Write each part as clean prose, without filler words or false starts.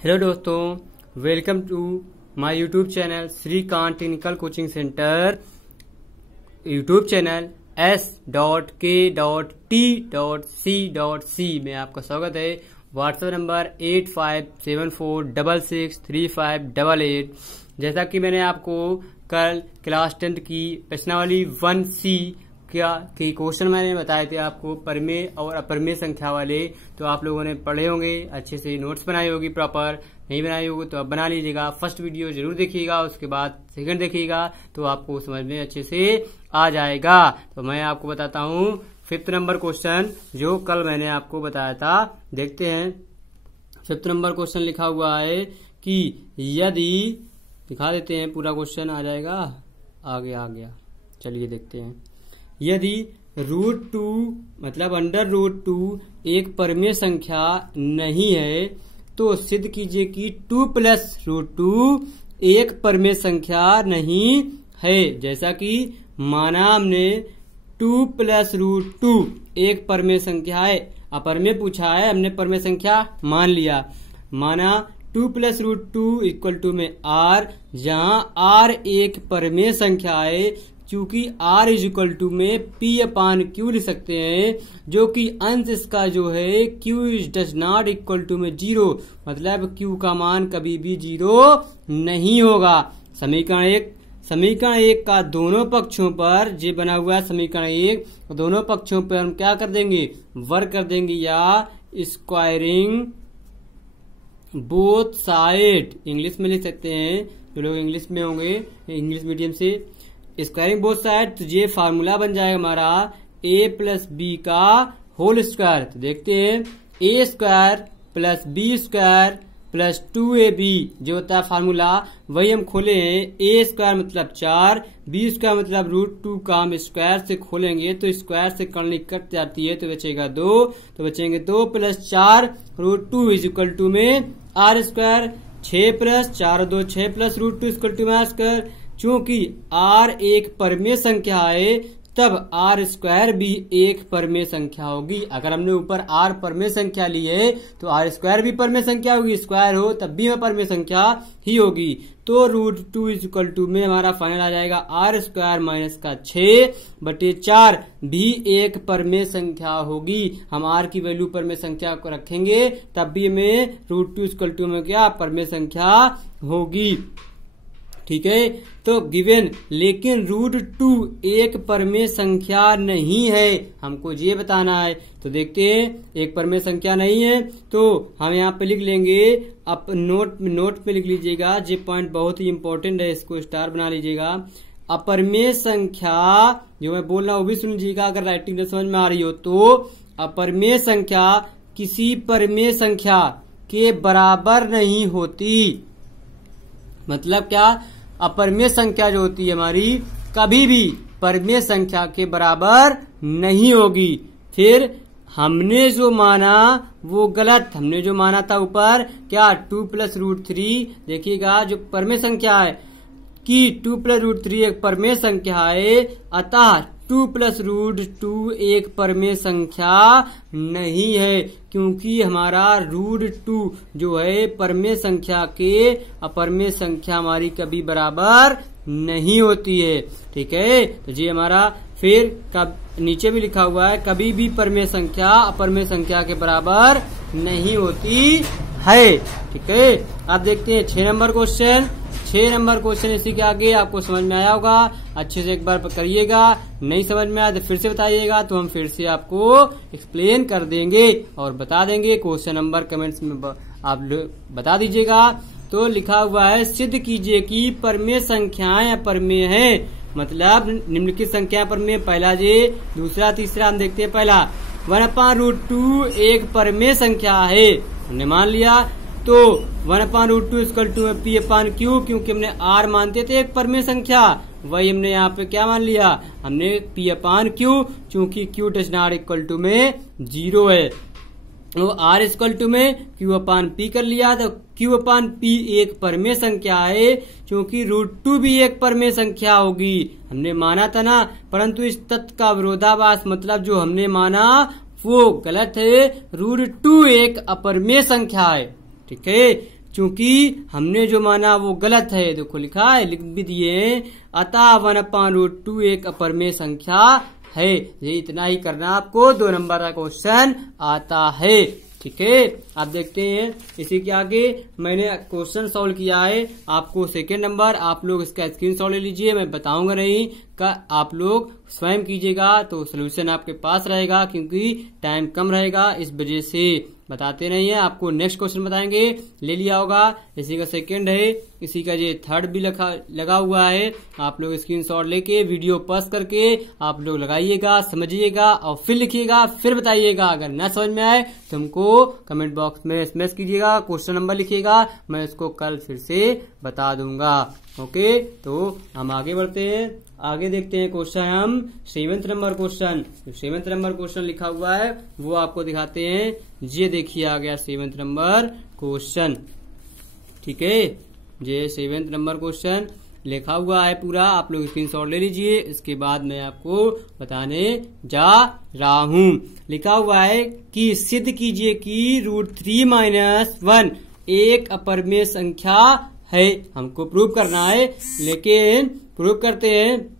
Hello दोस्तों, welcome to my YouTube channel Shrikant technical coaching centre. YouTube channel s.k.t.c.c में आपका स्वागत है। WhatsApp number 8574663588। जैसा कि मैंने आपको कल क्लास 10 की प्रश्नावली 1C की क्वेश्चन मैंने बताए थे आपको परिमेय और अपरिमेय संख्या वाले, तो आप लोगों ने पढ़े होंगे, अच्छे से नोट्स बनाई होगी, प्रॉपर नहीं बनाई होगी तो अब बना लीजिएगा। फर्स्ट वीडियो जरूर देखिएगा, उसके बाद सेकंड देखिएगा तो आपको समझ में अच्छे से आ जाएगा। तो मैं आपको बताता हूँ 5th नंबर क्वेश्चन जो कल मैंने आपको बताया था। देखते हैं 5th नंबर क्वेश्चन लिखा हुआ है कि यदि, दिखा देते हैं पूरा क्वेश्चन आ जाएगा, आ गया। चलिए देखते हैं। यदि √2 मतलब √2 एक परिमेय संख्या नहीं है तो सिद्ध कीजिए कि 2 + √2 एक परिमेय संख्या नहीं है। जैसा कि माना हमने 2 + √2 एक परिमेय संख्या है, अपरिमेय पूछा है, हमने परिमेय संख्या मान लिया। माना 2 + √2 = में r, जहां r एक परिमेय संख्या है, क्योंकि r = में p/q लिख सकते हैं, जो कि अंश इसका जो है q डज नॉट = में 0, मतलब q का मान कभी भी 0 नहीं होगा। समीकरण एक का दोनों पक्षों पर, जो बना हुआ है समीकरण 1, दोनों पक्षों पर हम क्या कर देंगे, वर्ग कर देंगे, या स्क्वायरिंग बोथ साइड इंग्लिश में लिख सकते हैं, जो लोग इंग्लिश में होंगे, इंग्लिश मीडियम से, स्क्वायरिंग बोथ साइड, तो ये फार्मूला बन जाएगा हमारा a + b का होल स्क्वायर। तो देखते हैं a² + b² + 2ab जो होता है फार्मूला, वही हम खोले हैं। a² मतलब 4, b² मतलब √2 का हम स्क्वायर से खोलेंगे तो स्क्वायर से कर्ल कट जाती है, तो बचेगा 2, तो बचेंगे 2 + 4 √2 = में r², 6 + 4 2 6 + √2 = में r²। चूंकि r एक परिमेय संख्या है तब r² भी एक परिमेय संख्या होगी। अगर हमने ऊपर r परिमेय संख्या ली है तो r² भी परिमेय संख्या होगी, स्क्वायर हो तब भी परिमेय संख्या ही होगी। तो √2 = में हमारा फाइनल आ जाएगा r² - 6/4 भी एक परिमेय संख्या होगी। हम r की वैल्यू परिमेय संख्या को रखेंगे तब भी हमें √2 = में क्या परिमेय संख्या होगी। ठीक है, तो गिवन, लेकिन √2 एक परिमेय संख्या नहीं है, हमको ये बताना है। तो देखते हैं, एक परिमेय संख्या नहीं है तो हम यहाँ पे लिख लेंगे, आप नोट पे लिख लीजिएगा, ये पॉइंट बहुत ही इंपॉर्टेंट है, इसको स्टार बना लीजिएगा। अपरिमेय संख्या जो मैं बोल रहा हूँ वो भी सुन लीजिएगा, अगर राइटिंग में समझ में आ रही हो तो। अपरिमेय संख्या किसी परिमेय संख्या के बराबर नहीं होती। मतलब क्या, अपरिमेय संख्या जो होती है हमारी कभी भी परिमेय संख्या के बराबर नहीं होगी। फिर हमने जो माना वो गलत, हमने जो माना था ऊपर क्या 2 + √3, देखिएगा जो परिमेय संख्या है कि 2 + √3 एक परिमेय संख्या है, अतः 2 + √2 एक परिमेय संख्या नहीं है, क्योंकि हमारा √2 जो है परिमेय संख्या के अपरिमेय संख्या हमारी कभी बराबर नहीं होती है। ठीक है, तो ये हमारा फिर कब नीचे भी लिखा हुआ है, कभी भी परिमेय संख्या अपरिमेय संख्या के बराबर नहीं होती है। ठीक है, अब देखते हैं 6 नंबर क्वेश्चन। 6 नंबर क्वेश्चन इसी के आगे आपको समझ में आया होगा, अच्छे से एक बार करिएगा, नहीं समझ में आया तो फिर से बताइएगा, तो हम फिर से आपको एक्सप्लेन कर देंगे और बता देंगे। क्वेश्चन नंबर कमेंट्स में आप बता दीजिएगा। तो लिखा हुआ है, सिद्ध कीजिए कि परिमेय संख्याएं अपरिमेय हैं। मतलब निम्नलिखित संख्या परिमेय, पहला जे, दूसरा तीसरा हम देखते हैं। पहला 1/√2 एक परिमेय संख्या है, हमने मान लिया, तो 1/√2 = में p/q, क्योंकि हमने r मानते थे एक परिमेय संख्या, वही हमने यहाँ पे क्या मान लिया, हमने p/q, चूंकि q डज नॉट = में 0 है, तो r = में q/p कर लिया। तो q/p एक परिमेय संख्या है, क्योंकि √2 भी एक परिमेय संख्या होगी, हमने माना था ना, परंतु इस तथ्य का विरोधाभास, मतलब जो हमने माना वो गलत है, √2 एक अपरिमेय संख्या है। ठीक है, चूंकि हमने जो माना वो गलत है, देखो लिखा है, लिख भी दिए, अतः 1/√2 एक अपरिमेय संख्या है। ये इतना ही करना आपको, 2 नंबर का क्वेश्चन आता है। ठीक है, आप देखते हैं इसी के आगे मैंने क्वेश्चन सॉल्व किया है, आपको सेकेंड नंबर, आप लोग इसका स्क्रीनशॉट ले लीजिए, मैं बताऊंगा नहीं का आप लोग स्वयं कीजिएगा तो सोल्यूशन आपके पास रहेगा, क्योंकि टाइम कम रहेगा, इस वजह से बताते नहीं है। आपको नेक्स्ट क्वेश्चन बताएंगे, ले लिया होगा, इसी का सेकंड है, इसी का ये थर्ड भी लगा हुआ है। आप लोग स्क्रीनशॉट लेके वीडियो पॉज करके आप लोग लगाइएगा, समझिएगा और फिर लिखिएगा, फिर बताइएगा। अगर ना समझ में आए तो हमको कमेंट बॉक्स में एसएमएस कीजिएगा, क्वेश्चन नंबर लिखिएगा, मैं इसको कल फिर से बता दूंगा। ओके, तो हम आगे बढ़ते हैं, आगे देखते हैं क्वेश्चन हम 7th number question. 7th number question लिखा हुआ है वो आपको दिखाते हैं। ये देखिए आ गया 7th नंबर क्वेश्चन। ठीक है, ये 7th नंबर क्वेश्चन लिखा हुआ है पूरा, आप लोग स्क्रीनशॉट ले लीजिए, इसके बाद मैं आपको बताने जा रहा हूँ। लिखा हुआ है कि सिद्ध कीजिए कि √3 - 1 एक अपरिमेय संख्या है। हमको प्रूव करना है, लेकिन प्रूव करते हैं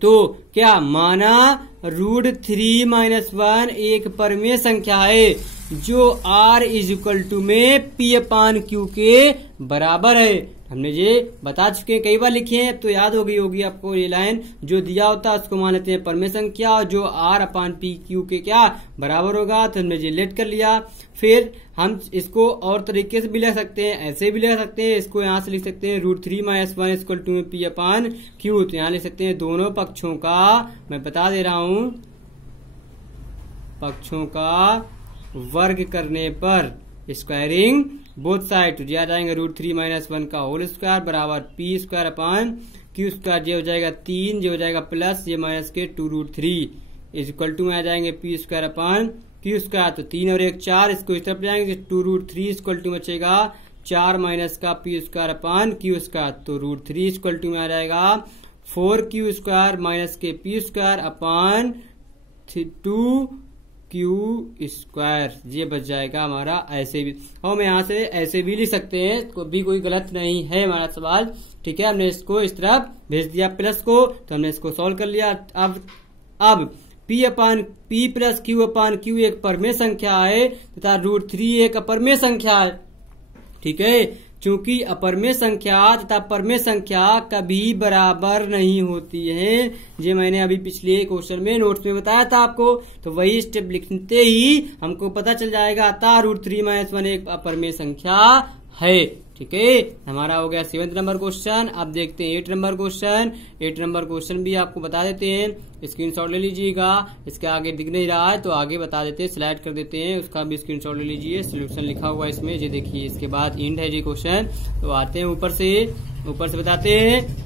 तो क्या माना √3 - 1 एक अपरिमेय संख्या है जो R = में P/Q के बराबर है। हमने ये बता चुके, कई बार लिखे हैं तो याद हो गई होगी आपको। ये लाइन जो दिया होता है उसको मान लेते हैं परमेय संख्या, और जो R/PQ के क्या बराबर होगा, तो हमने ये लेट कर लिया। फिर हम इसको और तरीके से भी लिख सकते हैं, ऐसे भी लिख सकते हैं, इसको यहाँ से लिख सकते हैं √3 - 1 = P/Q। तो यहाँ लिख सकते हैं दोनों पक्षों का, मैं बता दे रहा हूँ, पक्षों का वर्ग करने पर स्क्वायरिंग बोथ साइड, तो आ जाएंगे √3 - 1 का होल स्क्वायर बराबर P² / Q²। ये हो जाएगा 3, ये हो जाएगा प्लस, ये माइनस के 2√3 = में आ जाएंगे P² / Q²। तो 3 और 1 4, इसको इस तरफ ले जाएंगे, 2√3 = में बचेगा 4 माइनस का P² / Q²। तो √3 में आ जाएगा 4Q² - के P² / 2Q²। ये बच जाएगा हमारा ऐसे भी, और मैं यहाँ से ऐसे भी लिख सकते हैं, कोई गलत नहीं है हमारा सवाल। ठीक है, हमने इसको इस तरफ भेज दिया प्लस को, तो हमने इसको सॉल्व कर लिया। अब P + Q/Q एक परमेय संख्या है तथा √3 एक अपरमेय संख्या है। ठीक है, चूंकि अपरमेय संख्या तथा परमेय संख्या कभी बराबर नहीं होती है, ये मैंने अभी पिछले क्वेश्चन में नोट्स में बताया था आपको, तो वही स्टेप लिखते ही हमको पता चल जाएगा, अतः √3 - 1 एक अपरमेय संख्या है। ठीक है, हमारा हो गया 7th नंबर क्वेश्चन। अब देखते हैं 8 नंबर क्वेश्चन। 8 नंबर क्वेश्चन भी आपको बता देते हैं, स्क्रीनशॉट ले लीजिएगा, इसके आगे दिख नहीं रहा है तो आगे बता देते हैं, स्लाइड कर देते हैं, उसका भी स्क्रीनशॉट ले लीजिए, सोल्यूशन लिखा हुआ है इसमें, ये देखिए, इसके बाद इंड है ये क्वेश्चन। तो आते हैं ऊपर से बताते हैं।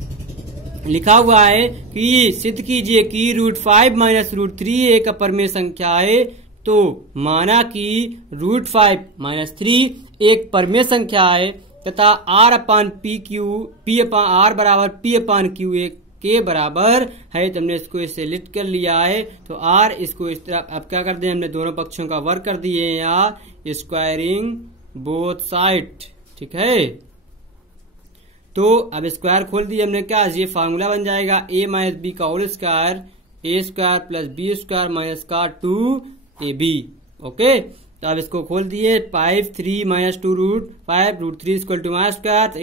लिखा हुआ है कि सिद्ध कीजिए कि √5 - √3 एक अपरिमेय संख्या है। तो माना कि √5 - 3 एक परमेय संख्या है तथा R/PQ R बराबर P/Q के बराबर है। तो हमने इसको इससे लिख कर लिया है, तो R इसको इस तरह, अब क्या कर दिया हमने, दोनों पक्षों का वर्ग कर दिए या स्क्वायरिंग बोथ साइड। ठीक है, तो अब स्क्वायर खोल दिए हमने, क्या ये फार्मूला बन जाएगा A - B का होल स्क्वायर A² + B² - का 2AB। ओके, तो अब इसको खोल दिए, 5 3 - 2 √5 √3 = -2, 8 -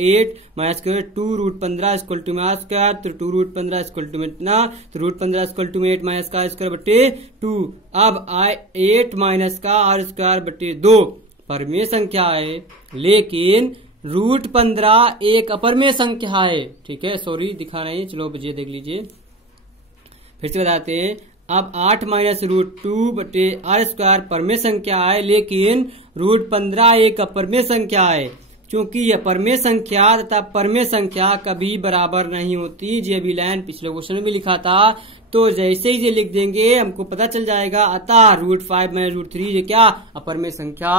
2 √15 = -2, तो 2 √15 में इतना, तो √15 में 8 - का स्क्वायर बटे 2। अब 8 - का R² बटे 2 परमेय संख्या है, लेकिन √15 एक अपरमेय संख्या है। ठीक है, सॉरी दिखा रहे हैं, चलो बच्चे देख लीजिए, फिर से बताते हैं। अब 8 - √2 बटे R² परमेय संख्या है, लेकिन √15 एक अपरमेय संख्या है। क्योंकि यह परमेय संख्या तथा परमेय संख्या कभी बराबर नहीं होती। ये भी लाइन पिछले क्वेश्चन में भी लिखा था तो जैसे ही ये लिख देंगे हमको पता चल जाएगा, अतः √5 - √3 ये क्या अपर में संख्या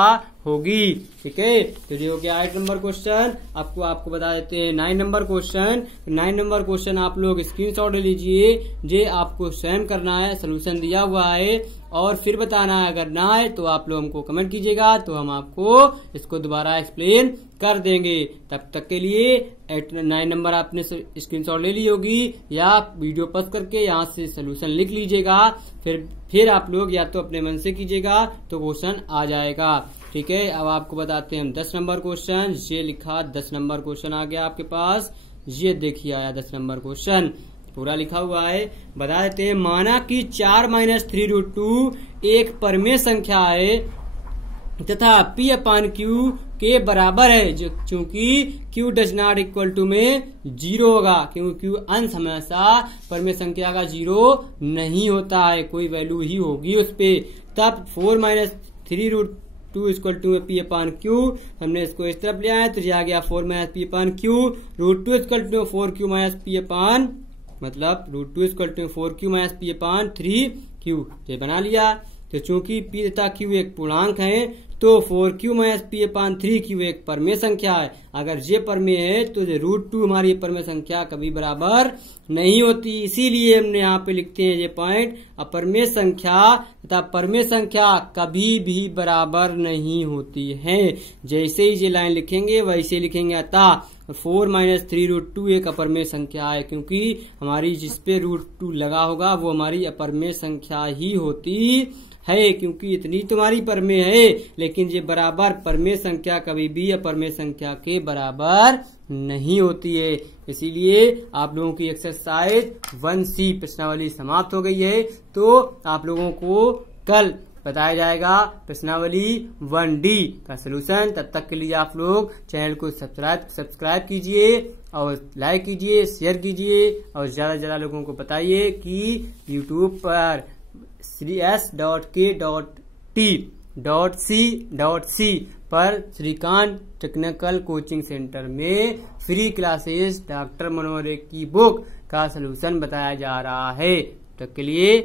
होगी। ठीक है, तो ये हो गया 8 नंबर क्वेश्चन। आपको बता देते हैं 9 नंबर क्वेश्चन। 9 नंबर क्वेश्चन आप लोग स्क्रीनशॉट ले लीजिए, ये आपको स्वयं करना है, सोल्यूशन दिया हुआ है और फिर बताना है। अगर ना है तो आप लोग हमको कमेंट कीजिएगा, तो हम आपको इसको दोबारा एक्सप्लेन कर देंगे। तब तक के लिए 9 नंबर आपने स्क्रीनशॉट ले ली होगी या वीडियो पॉज करके यहाँ से सोल्यूशन लिख लीजिएगा, फिर आप लोग या तो अपने मन से कीजिएगा तो क्वेश्चन आ जाएगा। ठीक है, अब आपको बताते हैं हम 10 नंबर क्वेश्चन। ये लिखा 10 नंबर क्वेश्चन आ गया आपके पास, ये देखिए आया 10 नंबर क्वेश्चन, पूरा लिखा हुआ है। बता देते हैं, माना कि 4 - 3√2 एक परमेय संख्या है तथा P/Q के बराबर है, जो चूंकि Q does not equal to में 0 होगा, क्योंकि Q अंश हमेशा परमेय संख्या का 0 नहीं होता है, कोई वैल्यू ही होगी उस पे। तब 4 - 3√2 इक्वल टू में P/Q, हमने इसको इस तरफ ले आए तो ये आ गया 4 - P/Q, √2 equal to 4Q - P/, मतलब √2 इक्वल टू 4Q - P/3Q, ये बना लिया। तो चूंकि P तथा Q एक पूर्णांक है तो 4Q - P/3Q एक परमेय संख्या है। अगर ये परमेय है तो ये √2 हमारी परमेय संख्या कभी बराबर नहीं होती, इसीलिए हमने यहाँ पे लिखते हैं ये पॉइंट, अपरमेय संख्या तथा परमेय संख्या कभी भी बराबर नहीं होती है। जैसे ही ये लाइन लिखेंगे वैसे लिखेंगे, अतः 4 - 3√2 एक अपरमेय संख्या है, क्योंकि हमारी जिसपे √2 लगा होगा वो हमारी अपरमेय संख्या ही होती है, क्योंकि इतनी तुम्हारी परमेय है, लेकिन ये बराबर परमेय संख्या कभी भी अपरमेय संख्या के बराबर नहीं होती है। इसीलिए आप लोगों की एक्सरसाइज 1C प्रश्नावली समाप्त हो गई है। तो आप लोगों को कल बताया जाएगा प्रश्नावली 1D का सलूशन। तब तक के लिए आप लोग चैनल को सब्सक्राइब कीजिए और लाइक कीजिए, शेयर कीजिए और ज्यादा से ज्यादा लोगों को बताइए कि यूट्यूब पर s.k.t.c पर श्रीकांत टेक्निकल कोचिंग सेंटर में फ्री क्लासेस डॉक्टर मनोहर की बुक का सलूशन बताया जा रहा है। तब तक के लिए